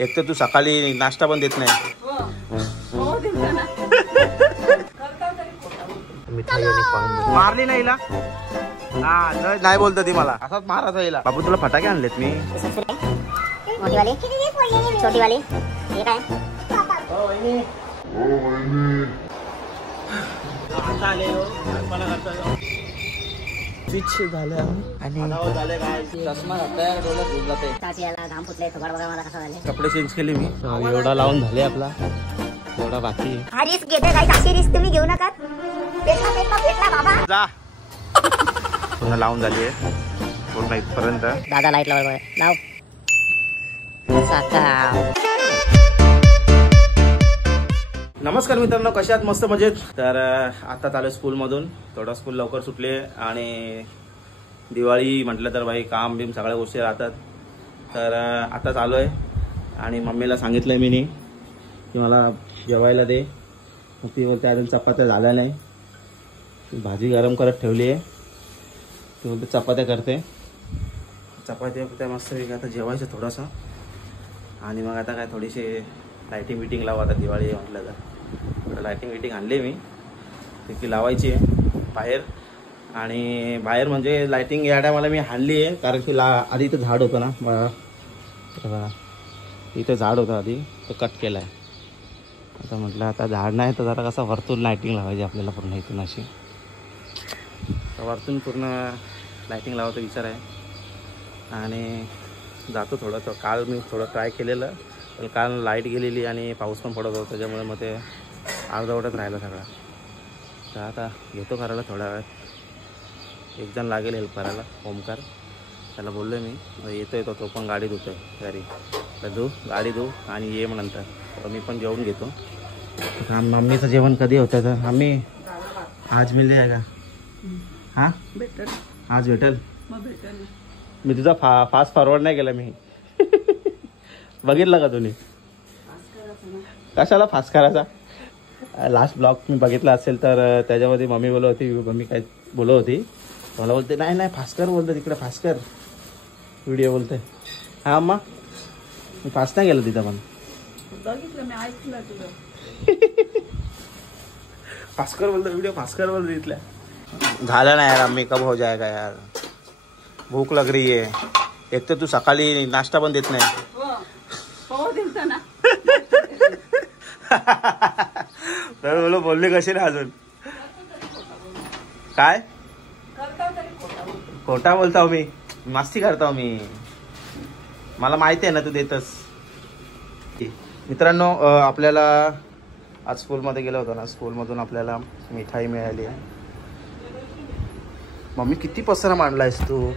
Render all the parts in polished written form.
एक तर तू सकाळी नाश्ता पण देत नाही. मारली नाही हिला. हा नाही बोलत ती मला असाच मारायचा हिला. बाबू तुला फटाके आणलेत मी. मोठी वाली छोटी वाली हे काय स्विच झालं आणि चष्मा घातलाय डोळ्यात झोप जाते. तात्याला घाम फुटले थोडा बघा मला कसं झालं. कपडे चेंज केले मी. एवढा लावून झाले आपला एवढा बाकी. हा रिस्क घेते काही अशी रिस्क तुम्ही घेऊ नका. पेटला बाबा जा. पूर्ण लावून झाली आहे पूर्ण इथपर्यंत. दादा लाईट लाव लाव साका. नमस्कार मित्रांनो, कशा आहात? मस्त मजेत. तर आता चालू स्कूलमधून. थोडा स्कूल लवकर सुटले आणि दिवाळी म्हटलं तर भाई काम बिम सगळ्या गोष्टी राहतात. तर आता चालू आहे आणि मम्मीला सांगितलंय मी की मला जेवायला दे. मग ती बोलते अजून चपात्या झाल्या नाही. भाजी गरम करत ठेवली आहे. ती बोलते चपात्या करते. चपात्या मस्त आता जेवायचं थोडंसं आणि मग आता काय थोडीशी लायटिंग बिटिंग लावू. आता दिवाळी म्हटलं तर लायटिंग बिटिंग आणली मी. ती लावायची आहे बाहेर. आणि बाहेर म्हणजे लायटिंग या टायमाला मी आणली आहे कारण की आधी इथं झाड होतं ना बघा. इथं झाड होतं आधी, ते कट केलं आहे. आता म्हटलं आता झाड नाही तर जरा कसं वरतून लायटिंग लावायची आपल्याला पूर्ण इथून अशी. वरतून पूर्ण लायटिंग लावायचा विचार आहे. आणि जातो थोडं. काल मी थोडं ट्राय केलेलं पण काल लाईट गेलेली आणि पाऊस पण पडत होता. त्याच्यामुळे मग ते अर्धवटच राहिलं सगळं. तर आता घेतो करायला थोड्या वेळात. एक जण लागेल हेल्प करायला, ओमकार. त्याला बोललो मी येतोय तो पण गाडी धुतोय घरी. तर गाडी धू आणि ये मग नंतर. तर मी पण जेवून घेतो. मम्मीचं जेवण कधी होतं तर आम्ही आज मिळले आहे का? हां भेटेल आज भेटेल. मी तुझा फास्ट फॉरवर्ड नाही केला मी. बघितलं का तुम्ही? कशाला फास्ट करायचा? लास्ट ब्लॉग मी बघितला असेल तर त्याच्यामध्ये मम्मी बोलत होती. मम्मी काय बोलत होती मला बोलते नाही फास्ट कर बोलते. तिकडे फास्ट कर व्हिडिओ बोलते. हा अम्मा मी फास्ट नाही गेलो तिथं पण बघितलं मी ऐकलं तुझं. फास्ट कर बोलतो व्हिडिओ फास्ट कर बोलते तिथल्या. झालं ना यार मेकअप हो जाएगा यार. भूक लग रही है. एक तर तू सकाळी नाश्ता पण देत नाही. तर बोलो बोलले कसे ना अजून काय खोटा बोलताव मी. मस्ती करताव मी. मला माहिती आहे ना तू देतस. मित्रांनो आपल्याला आज स्कूलमध्ये गेलो होतो ना. स्कूलमधून आपल्याला मिठाई मिळाली आहे. मम्मी किती पसरा मांडलायस तू.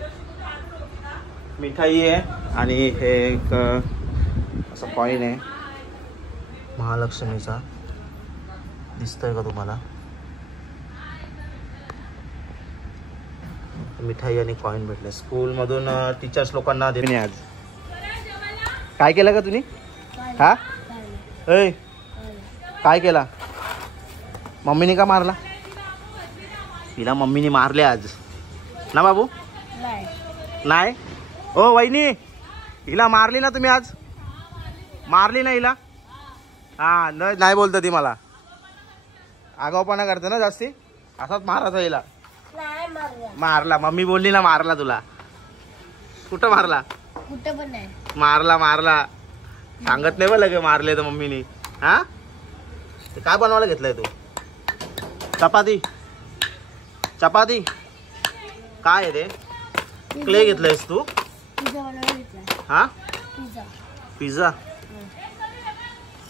मिठाई आहे आणि हे एक असं कॉईन आहे महालक्ष्मीचा. दिसतोय का तुम्हाला? मिठाई आणि कॉईन भेटले स्कूलमधून. टीचर्स लोकांना देणे. आज काय केलं का तुम्ही? हा ऐ काय केला? मम्मीने का मारला? तिला मम्मीने मारले आज ना बाबू? नाही ओ वहिनी हिला मारली ना तुम्ही आज? मारली ना हिला? हा नाही बोलत ती मला. आगाऊपणा करते ना जास्ती. असाच मारायचा हिला. मारला मम्मी बोलली ना मारला तुला. कुठं मारला? कुठं पण नाही मारला. सांगत नाही बा लगे मारले तर मम्मीने. हा ते काय बनवायला घेतलंय तू? चपाती काय आहे ते? क्ले घेतलंयस तू? हा पिझ्झा.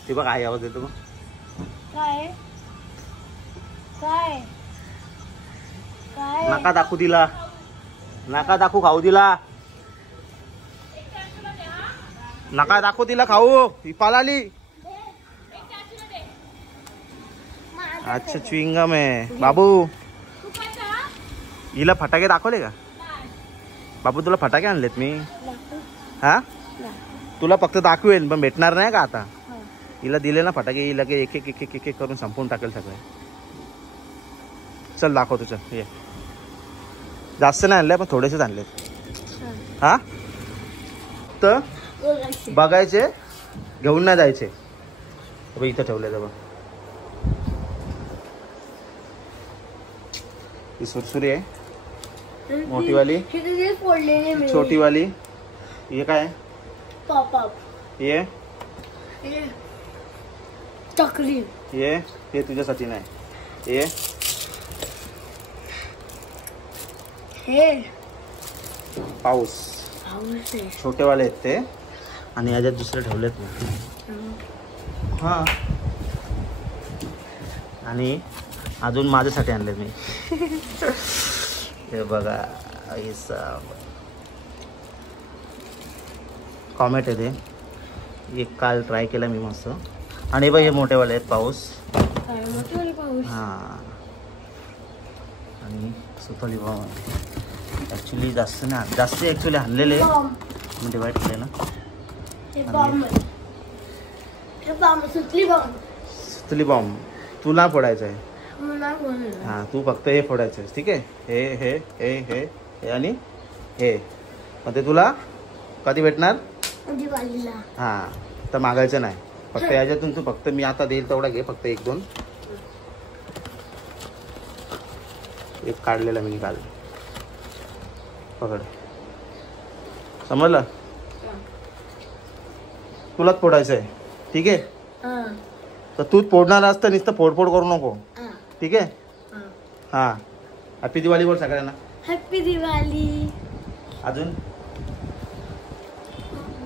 ते बघ काय आवाज येतो मग. काय नका दाखवू तिला. नका दाखवू खाऊ तिला. नका दाखवू तिला खाऊ. ही पालाली. अच्छा च्युइंगम आहे बाबू. हिला फटाके दाखवले का बाबू? तुला फटाके आणलेत मी. हा तुला फक्त दाखवेल पण भेटणार नाही का आता? हिला दिले ना फटाके. हिला एक एक एक एक एक करून संपवून टाकेल सगळे. चल दाखवतो चल. ये जास्त नाही आणले पण थोडेसेच आणलेत. हा तर बघायचे घेऊन नाही जायचे. बघ इथं ठेवलंय जवळ. ही सुरसुरी आहे मोठीवाली, छोटीवाली. हे काय हे चकली. हे तुझ्यासाठी नाही. हे पाऊस छोटेवाले आहेत ते. आणि याच्यात दुसरे ठेवलेत ना. हा आणि अजून माझ्यासाठी आणले मी. हे बघा कॉमेट आहे ते. एक काल ट्राय केला मी मस्त. आणि बघ हे मोठेवाले आहेत पाऊस. हा आणि सुतली बॉम्ब. ॲक्च्युली जास्त नाही, जास्त ॲक्च्युली आणलेले मी डिवाईड केले ना. सुतली बॉम्ब तुला फोडायचं आहे. हां तू फक्त हे फोडायचं आहे. ठीक आहे. हे हे हे हे हे आणि हे. मग ते तुला कधी भेटणार? हां तर मागायचं नाही. फक्त याच्यातून तू फक्त मी आता देईल तेवढा घे. फक्त 1-2 एक काढलेला मी काल. पकड. समजलं? तुलाच फोडायचं आहे. ठीक आहे. तर तूच फोडणार असतं, नुसतं फोडफोड करू नको. ठीक आहे. हा हॅपी दिवाळी बोल सगळ्यांना. हॅपी दिवाळी. अजून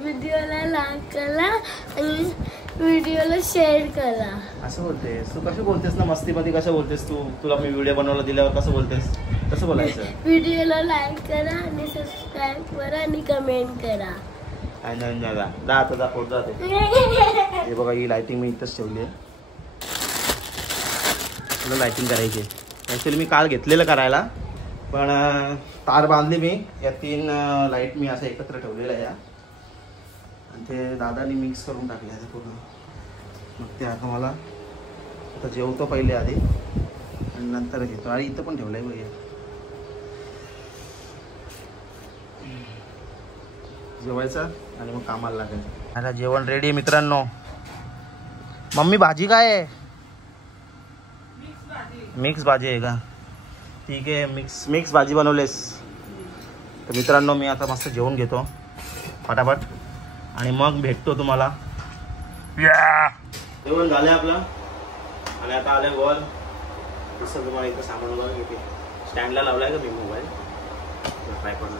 व्हिडिओला लाईक करा आणि व्हिडिओला शेअर करा. असं बोलतेस तू? कसं बोलतेस ना मस्तीमध्ये कसं बोलतेस तू? तुला मी व्हिडिओ बनवायला दिल्यावर कसं बोलतेस? कसं बोलायचं? व्हिडिओला लाईक करा आणि सबस्क्राईब करा आणि कमेंट करा. आता फोट जाते. हे बघा ही लाइटिंग मी इथंच ठेवली आहे. तुला लाइटिंग करायची आहे. ॲक्च्युली मी काल घेतलेलं करायला, पण तार बांधली मी. या 3 लाईट मी असं एकत्र ठेवलेलं आहे. आणि ते दादानी मिक्स करून टाकले आहे पूर्ण. मग ते आता मला आता जेवतो पहिले आधी आणि नंतर घेतो. आणि इथं पण ठेवलं आहे भैया. जेवायचं आणि मग कामाला लागायचं. आता जेवण रेडी आहे मित्रांनो. मम्मी भाजी काय आहे? मिक्स भाजी आहे का? ठीक आहे. मिक्स भाजी बनवलेस तर मित्रांनो मी आता मस्त जेवून घेतो फटाफट आणि मग भेटतो तुम्हाला. जेवण झालं आपलं आणि आता आले वर. तसं तुम्हाला इथं सामान वगैरे घेते. स्टँडला लावलाय का मी मोबाईल ट्राय करणं.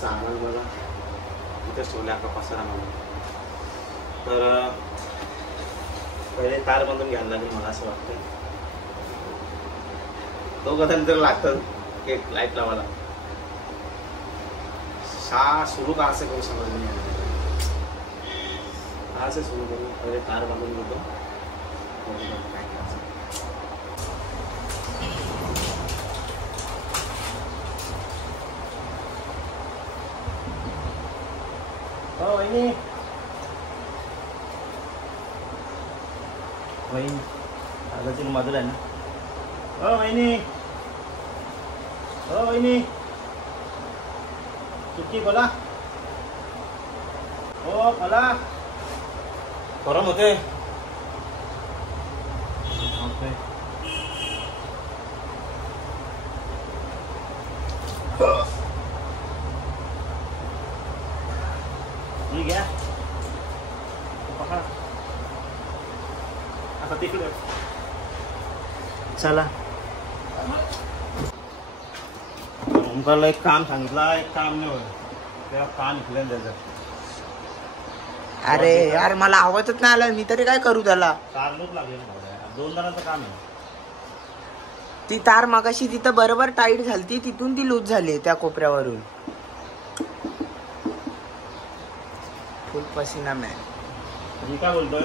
सामान मला इथंच ठेवलं आता पसारा म्हणून. तर पहिले तार बांधून घ्यायला लागेल मला असं वाटतं. तो नंतर लागतं एक लाईट लावायला. शाळा सुरू का असं करू समज नाही. असं सुरू करू. पहिले तार बांधून घेतो. हो वहिनी. वहिनी आगाची मधुर आहे ना. हो वहिनी. हो वहिनी. चुटकी बोला. हो बोला. गरम होते. ठीक आहे. आता तिकडे चला. ओमकारला एक काम सांगितलं, एक काम नाही होत. तेव्हा काम निघलं त्याचं. अरे यार मला आवाजच नाही आला. मी तरी काय करू त्याला? तारलूच लागेल. 2 जणांचं काम आहे. ती तार मगाशी तिथं बरोबर टाईट झालती, तिथून ती लूज झाली त्या कोपऱ्यावरून. फुल पसीना मॅन. मी काय बोलतोय,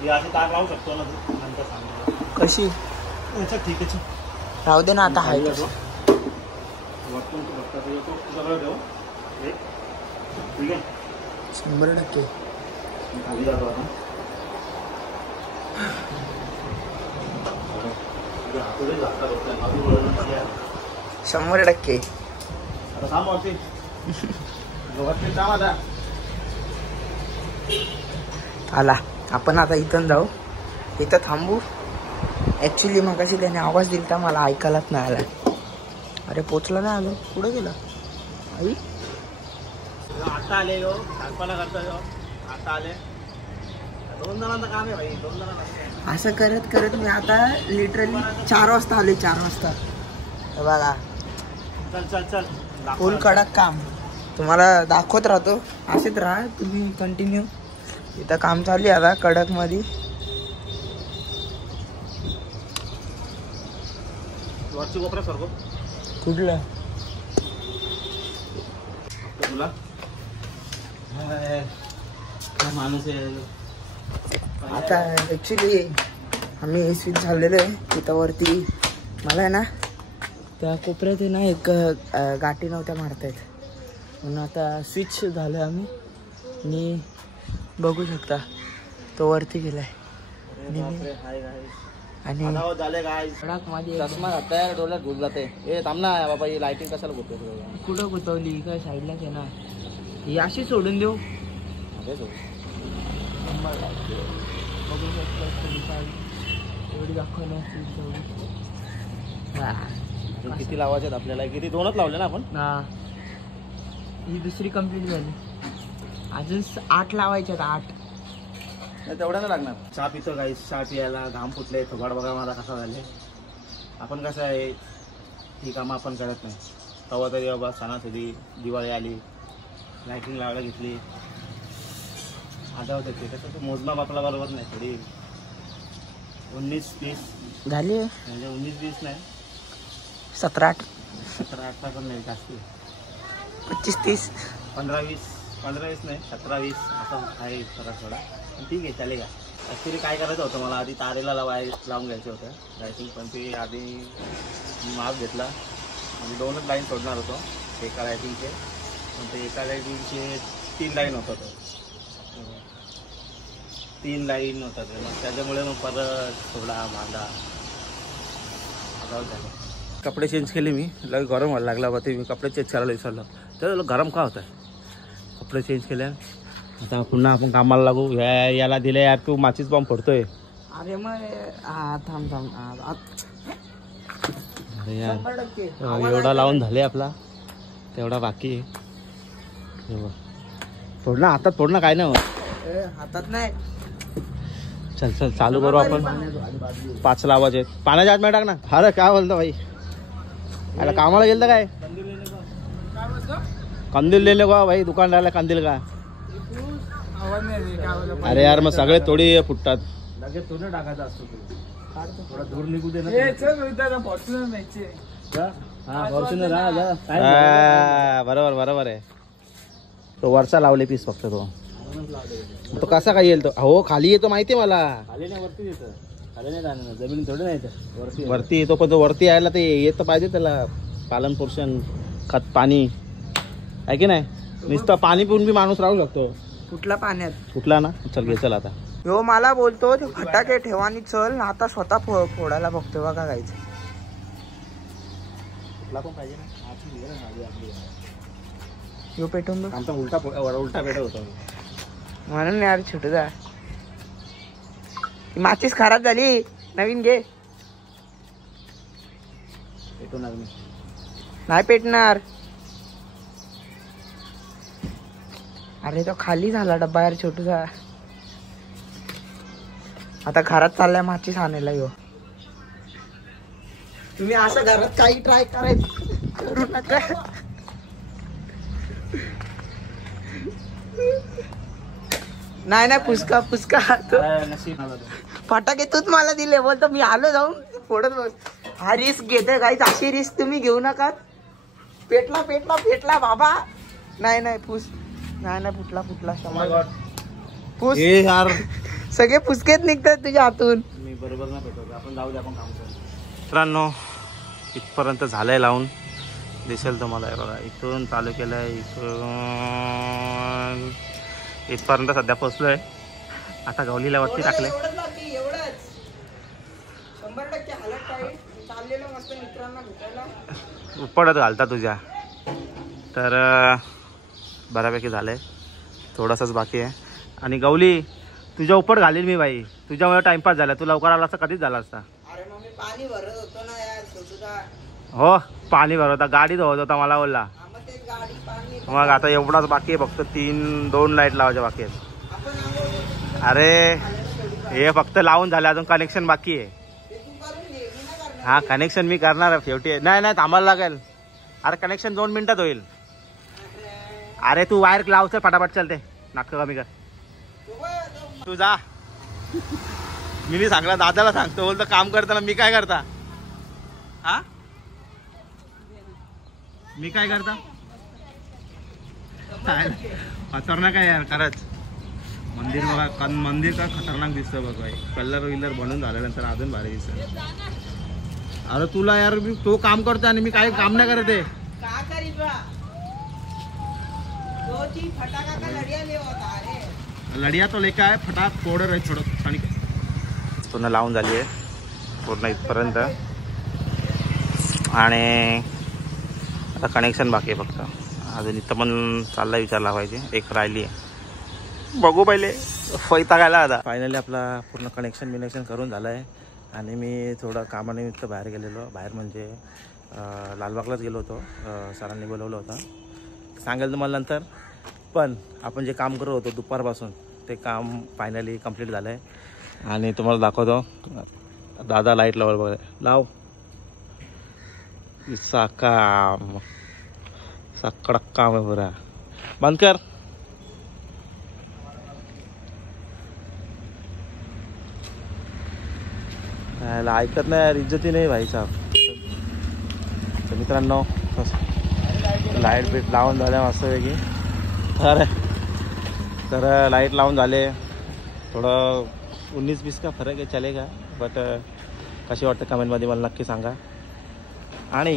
ही अशी तार लावू शकतो ना नंतर सांगितलं. कशी? अच्छा ठीक आहे. राहू दे ना आता. आहे वरतून तू बघता तो सगळं ठेव. ठीक आहे 100%. खाली जातो आता. हातोडे जाता बघतोय. 100%. आता थांब होती. गवतली काम आता. आला. आपण आता इथून जाऊ, इथं थांबू. ॲक्च्युली मगाशी त्याने आवाज दिला मला ऐकायलाच नाही आला. अरे पोचला नाही अजून, पुढे गेला आई. आता आले हो, कल्पना करतो आता आले. 2 जणांचं काम आहे भाई, 2 जणांना. असं करत करत मी आता लिटरली 4 वाजता आले. 4 वाजता बघा. चल चल चल, फुल कडक काम तुम्हाला दाखवत राहतो. असेच राहा तुम्ही कंटिन्यू. इथं काम चालू आहे आता कडक मध्ये. वरची कोपरा सरको कुठलं तुला काय माणूस आहे आता. ॲक्च्युली आम्ही स्विच झालेलो आहे तिथं वरती. मला आहे ना त्या कोपऱ्यात आहे ना एक गाठी नव्हत्या मारतायत म्हणून आता स्विच झालं आम्ही. आणि बघू शकता तो वरती गेलाय. आणि झाले काय कडक मध्ये चष्मा घातलाय, डोळ्यात घुस जाते. ए थांब ना बाबा, ही लाइटिंग कशाला बोलतो. कुठं गुतवली काय साईडलाच आहे ना. ही अशी सोडून देऊ. बघू शकता एवढी दाखवण्याची. किती लावायचे आहेत आपल्याला? किती 2च लावले ना आपण. ही दुसरी कंप्लीट झाली. अजून 8 लावायचे आहेत. 8 नाही तेवढा नाही लागणार. चहा पितो काही, चहा पियाला घाम फुटले, थोबाड बघा मला कसा झाले. आपण कसं आहे, ही कामं आपण करत नाही. तेव्हा तरी बाबा सणासुदी दिवाळी आली, लायटिंग लावायला घेतली, आठवत होते. कसं तो मोजमाप आपला बरोबर नाही. थोडी 19-20 झाली. म्हणजे 19-20 नाही, 17-8 17-18 पण नाही, जास्त 25-30 15-20 नाही, 17-20 असं आहे फरक थोडा. ठीक आहे चालेल. ॲक्च्युली काय करायचं होतं मला, आधी तारेला लावून घ्यायचं होतं लायटिंग. पण ते आधी माप घेतला आणि 2च लाईन सोडणार होतो एका लायटिंगचे. पण ते एका लायटिंगचे 3 लाईन होतं. तो 3 लाईन होतात. मग त्याच्यामुळे मग परत थोडा मांडा झाला. कपडे चेंज केले मी. लगे गरम व्हायला लागला बा. ते मी कपडे चेंज करायला विसरलो. तर गरम का होतं. कपडे चेंज केले. आता पुन्हा आपण कामाला लागू. याला दिले यार, तू माचीस बॉम्ब फोडतोय. अरे मग थांब. अरे यार एवढा लावून झाले आपला, तेवढा बाकी आहे. फोड ना हातात, फोड ना. काय नाही हातात नाही. चल चल चालू करू आपण. 5 लावायचे. पाण्याच्या आत टाक ना. अरे काय बोलतो भाई, याला कामाला गेलं काय? कंदील लिहिले का भाई, दुकान राहिला कंदील का? अरे यार मग सगळे थोडी फुटतात. लगेच थोडं टाकायचा असतो. थोडा दूर निघू दे ना. बरोबर आहे. तो वरचा लावले पीस फक्त. तो कसा काय येईल? तो हो खाली येतो माहिती आहे मला. खाली नाही, वरती येतं. खाली नाही जाणार, जमीन थोडी नाही वरती येतो. पण तो वरती यायला ते येतं पाहिजे त्याला. पालन पोषण, खत पाणी आहे की नाही. नुसतं पाणी पिऊन बी माणूस राहू शकतो. कुठला पाण्यात कुठला ना. चल घे चल आता. हो मला बोलतो ते फटाके ठेवानी चल. आता स्वतः फोडायला बघतो बघा गायचं. कुठला पण पाहिजे ना. यो पेटून बघ. आमचा उलटा पेटत होता म्हणून यार छोटू जा. माचीस खराब झाली, नवीन घे. पेटवणार मी नाही पेटणार. अरे तो खाली झाला डब्बा यार छोटूसा. आता घरात चाललाय माचीस आणायला. यो तुम्ही असं घरात काही ट्राय करायचं करू नका. नाही पुसका फटाके तूच मला दिले. बोलतो मी आलो जाऊन फोडत बस. हा रिस्क घेते काहीच. अशी रिस्क तुम्ही घेऊ नका. पेटला बाबा. नाही पुस. नाही फुटला. पुस यार. सगळे पुसकेच निघतात तुझ्या हातून. मी बरोबर नाही पेटवतो. आपण जाऊ दे, आपण काम करू. मित्रांनो इथपर्यंत झालंय लावून. दिसेल तुम्हाला. बघा इथून चालू केलंय. इथपर्यंत सध्या पोचलोय. आता गवलीला वरती टाकले. उपडत घालता तुझ्या. तर बऱ्यापैकी झालंय. थोडासाच बाकी आहे. आणि गवली तुझ्या उपट घालील मी बाई, तुझ्यामुळे टाइमपास झाला. तू लवकर आला असता कधीच झाला असता. अरे मग मी पाणी भरत होतो ना यार छोटूचा. हो पाणी भरत होता, गाडी धुवत होता, मला बोलला. मग ते गाडी पाणी मग आता एवढाच बाकी आहे, फक्त 2 लाईट लावायच्या बाकी आहेत. आपण आंघोळ अरे हे फक्त लावून झाले, अजून कनेक्शन बाकी आहे. ते तू करून घे, मी नाही करणार. हा कनेक्शन मी करणार आहे शेवटी. नाही थांबायला लागेल. अरे कनेक्शन 2 मिनिटात होईल. अरे तू वायर लावचं फटाफट, चलते नाटकं कमी कर. तू जा. मी सांगला दादाला सांगतो, बोलतो काम करताना मी काय करता. हा मी काय करता खतरनाक आहे यार खरंच. मंदिर बघा, मंदिर का खतरनाक दिसतं बघ भाई. कलर विलर बनून झाल्यानंतर अजून भारी दिसत. अरे तुला यार मी तो काम करतो आणि मी काही काम नाही करते. का करीत बा तो ती फटाका का लढिया ले होता. अरे लढिया तो लेका आहे, फटाक फोड रे थोडं आणि पुन्हा लावून झाली आहे पूर्ण इथपर्यंत. आणि आता कनेक्शन बाकी आहे फक्त. अजून इथं पण चालला विचार लावायचे, एक राहिली आहे. बघू पहिले फैतागायला आता. फायनली आपला पूर्ण कनेक्शन करून झालं आहे. आणि मी थोडं कामानिमित्त बाहेर गेलेलो. बाहेर म्हणजे लालबागलाच गेलो होतो. सरांनी बोलवलं होतं, सांगेल तुम्हाला नंतर. पण आपण जे काम करत होतो दुपारपासून ते काम फायनली कंप्लीट झालं आहे. आणि तुम्हाला दाखवतो. दादा लाईट लावल बघा, लाव. काम कडक काम आहे बरं. बंद कर. ऐकत नाही यार, इज्जती नाही भाई साहेब. तर मित्रांनो लाईट बीट लावून झाल्या मस्तपैकी. तर लाईट लावून झाले. थोडं 19-20 का फरक आहे, चलेगा. बट कशी वाटतं कमेंटमध्ये मला नक्की सांगा. आणि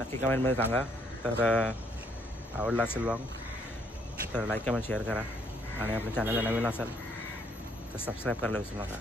नक्की कमेंटमध्ये सांगा. तर आवडला असेल ब्लॉग तर लाईक कमेंट शेअर करा. आणि आपल्या चॅनलला नवीन असाल तर सबस्क्राईब करायला विसरू नका.